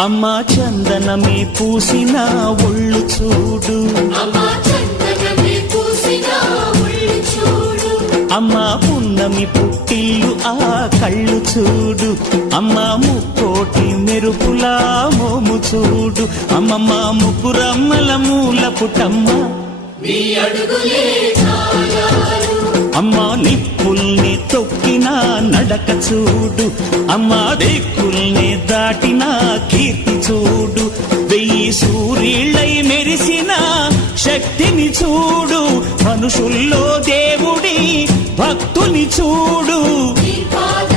అమ్మా చందనమే పూసిన ఒళ్ళు చూడు, అమ్మా పున్నమి పుట్టిల్లు ఆ కళ్ళు చూడు, అమ్మా ముక్కోటి మెరుపులా మోము చూడు, అమ్మమ్మ ముగ్గురమ్మల మూల పుటమ్మ అమ్మా నిప్పుల్ని తొక్కిన నడక చూడు, అమ్మా దిక్కుల్ని దాటిన కీర్తి చూడు, 1000 సూర్యుళ్ళై మెరిసిన శక్తిని చూడు, మనుషుల్లో దేవుడి భక్తుని చూడు.